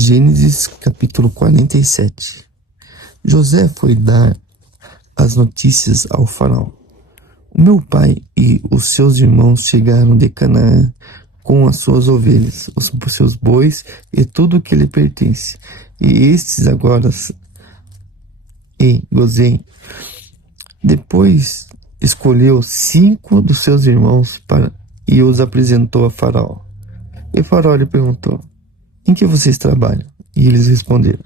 Gênesis capítulo 47. José foi dar as notícias ao faraó. O meu pai e os seus irmãos chegaram de Canaã com as suas ovelhas, os seus bois e tudo o que lhe pertence. E estes agora em Gozém. Depois escolheu 5 dos seus irmãos e os apresentou a Faraó. E Faraó lhe perguntou: em que vocês trabalham? E eles responderam: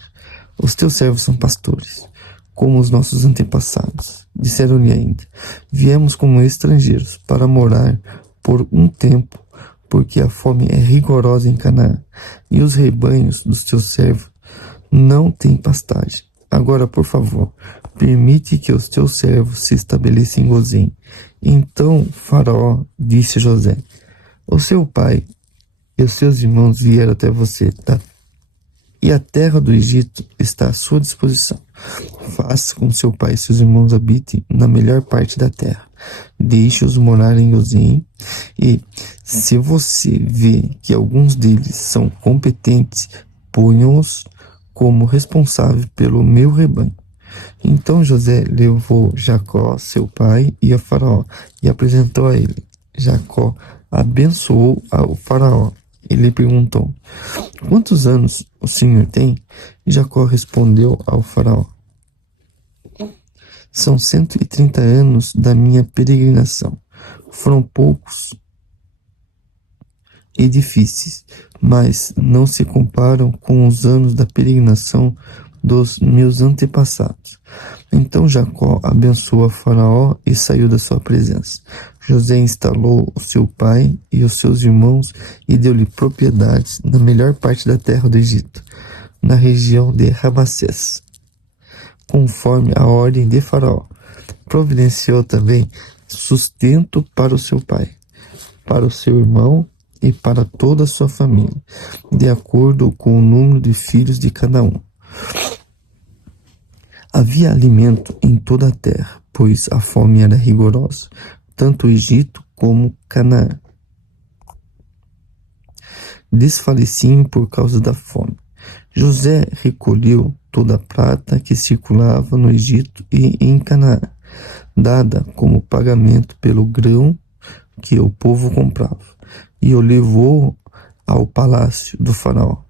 os teus servos são pastores, como os nossos antepassados. Disseram-lhe ainda: viemos como estrangeiros para morar por um tempo, porque a fome é rigorosa em Canaã, e os rebanhos dos teus servos não têm pastagem. Agora, por favor, permite que os teus servos se estabeleçam em Gozém. Então Faraó disse a José: o seu pai e os seus irmãos vieram até você, e a terra do Egito está à sua disposição. Faça com que seu pai e seus irmãos habitem na melhor parte da terra. Deixe-os morar em Gozém, e se você vê que alguns deles são competentes, ponha-os como responsável pelo meu rebanho. Então José levou Jacó, seu pai, e a Faraó, e apresentou a ele. Jacó abençoou ao Faraó. Ele perguntou: quantos anos o senhor tem? Jacó respondeu ao Faraó: são 130 anos da minha peregrinação. Foram poucos e difíceis, mas não se comparam com os anos da peregrinação dos meus antepassados. Então Jacó abençoou a Faraó e saiu da sua presença. José instalou o seu pai e os seus irmãos e deu-lhe propriedades na melhor parte da terra do Egito, na região de Ramassés, conforme a ordem de Faraó. Providenciou também sustento para o seu pai, para o seu irmão e para toda a sua família, de acordo com o número de filhos de cada um. Havia alimento em toda a terra, pois a fome era rigorosa, tanto o Egito como Canaã desfaleciam por causa da fome. José recolheu toda a prata que circulava no Egito e em Canaã, dada como pagamento pelo grão que o povo comprava, e o levou ao palácio do faraó.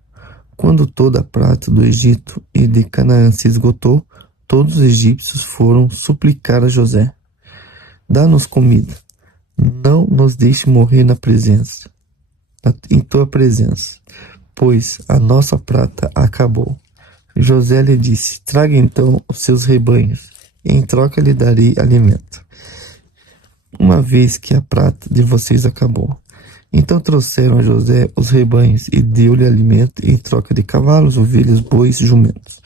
Quando toda a prata do Egito e de Canaã se esgotou, todos os egípcios foram suplicar a José: dá-nos comida, não nos deixe morrer em tua presença, pois a nossa prata acabou. José lhe disse: traga então os seus rebanhos, e em troca lhe darei alimento, uma vez que a prata de vocês acabou. Então trouxeram a José os rebanhos e deu-lhe alimento em troca de cavalos, ovelhas, bois e jumentos.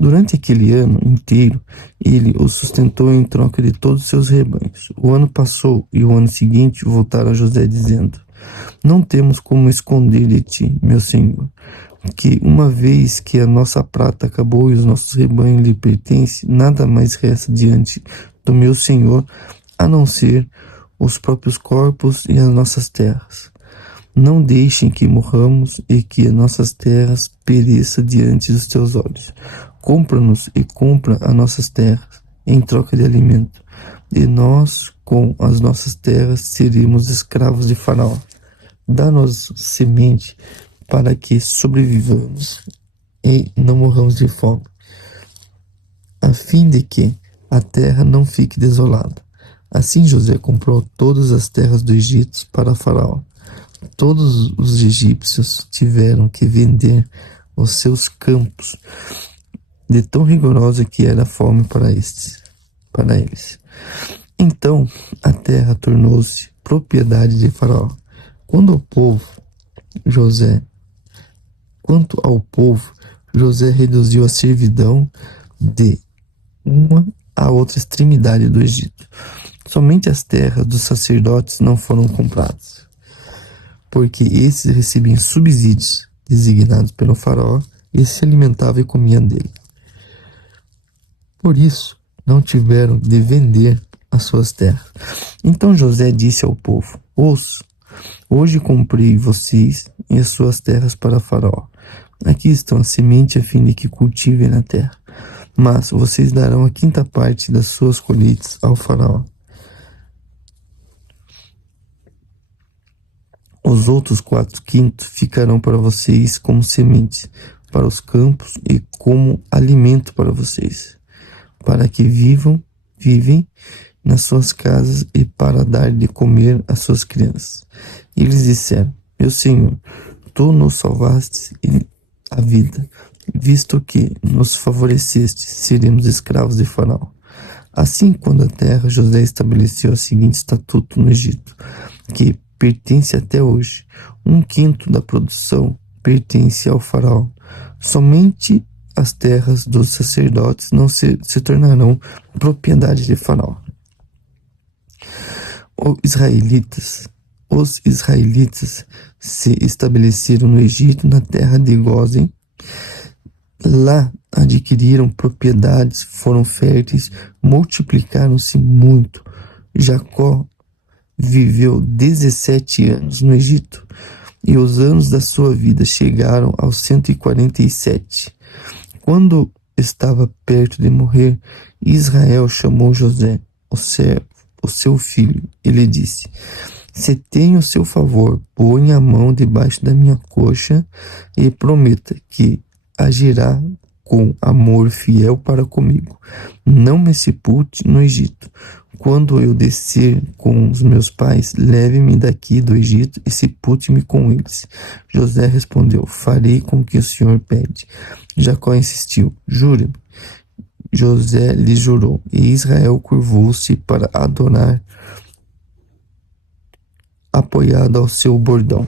Durante aquele ano inteiro, ele os sustentou em troca de todos os seus rebanhos. O ano passou e o ano seguinte voltaram a José dizendo: não temos como esconder de ti, meu senhor, que uma vez que a nossa prata acabou e os nossos rebanhos lhe pertencem, nada mais resta diante do meu senhor a não ser os próprios corpos e as nossas terras. Não deixem que morramos e que as nossas terras pereçam diante dos teus olhos. Compra-nos e compra as nossas terras em troca de alimento, e nós, com as nossas terras, seremos escravos de Faraó. Dá-nos semente para que sobrevivamos e não morramos de fome, a fim de que a terra não fique desolada. Assim José comprou todas as terras do Egito para Faraó. Todos os egípcios tiveram que vender os seus campos, de tão rigorosa que era a fome para eles. Então a terra tornou-se propriedade de Faraó. Quanto ao povo, José reduziu a servidão de uma à outra extremidade do Egito. Somente as terras dos sacerdotes não foram compradas, porque esses recebiam subsídios designados pelo faraó e se alimentavam e comiam dele. Por isso, não tiveram de vender as suas terras. Então José disse ao povo: ouçam, hoje comprei vocês e as suas terras para Faraó, Aqui estão a semente a fim de que cultivem na terra. Mas vocês darão a quinta parte das suas colheitas ao faraó. Os outros 4/5 ficarão para vocês como sementes para os campos e como alimento para vocês, para que vivem nas suas casas e para dar de comer às suas crianças. E eles disseram: Meu Senhor, tu nos salvaste a vida, visto que nos favoreceste, seremos escravos de Faraó. Assim, quando a terra, José estabeleceu o seguinte estatuto no Egito, que pertence até hoje: 1/5 da produção pertence ao faraó. Somente as terras dos sacerdotes não se tornarão propriedade de faraó. Os israelitas se estabeleceram no Egito, na terra de Gósen. Lá adquiriram propriedades, foram férteis, multiplicaram-se muito. Jacó viveu 17 anos no Egito, e os anos da sua vida chegaram aos 147. Quando estava perto de morrer, Israel chamou José, o seu filho, e lhe disse: Se tenho o seu favor, ponha a mão debaixo da minha coxa e prometa que agirá com amor fiel para comigo. Não me sepulte no Egito. Quando eu descer com os meus pais, leve-me daqui do Egito e sepulte-me com eles. José respondeu: Farei com o que o Senhor pede. Jacó insistiu: Jura-me. José lhe jurou, e Israel curvou-se para adorar, apoiado ao seu bordão.